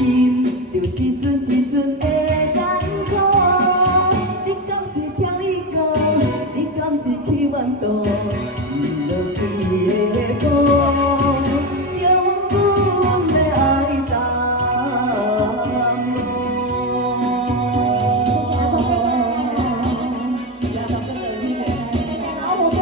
心就一阵一阵的艰苦。你敢是听你讲？你敢是去怨妒？一落地的雨，将阮的爱淡落。谢谢阿忠哥哥，谢谢阿忠哥哥，谢谢，谢谢老虎队。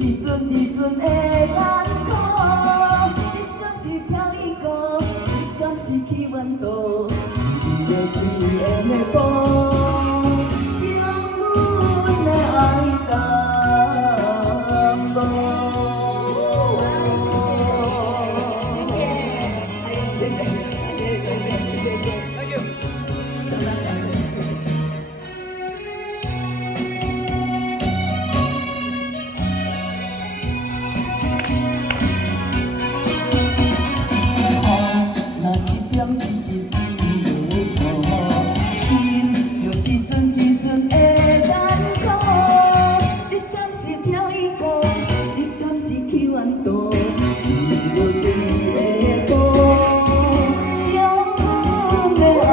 一阵一阵的艰苦，你敢是听伊讲？你敢是去怨妒？一落地的雨，将阮的爱淡落。谢谢，谢谢，谢谢，谢谢，Thank you，小张讲的，谢谢。将阮的爱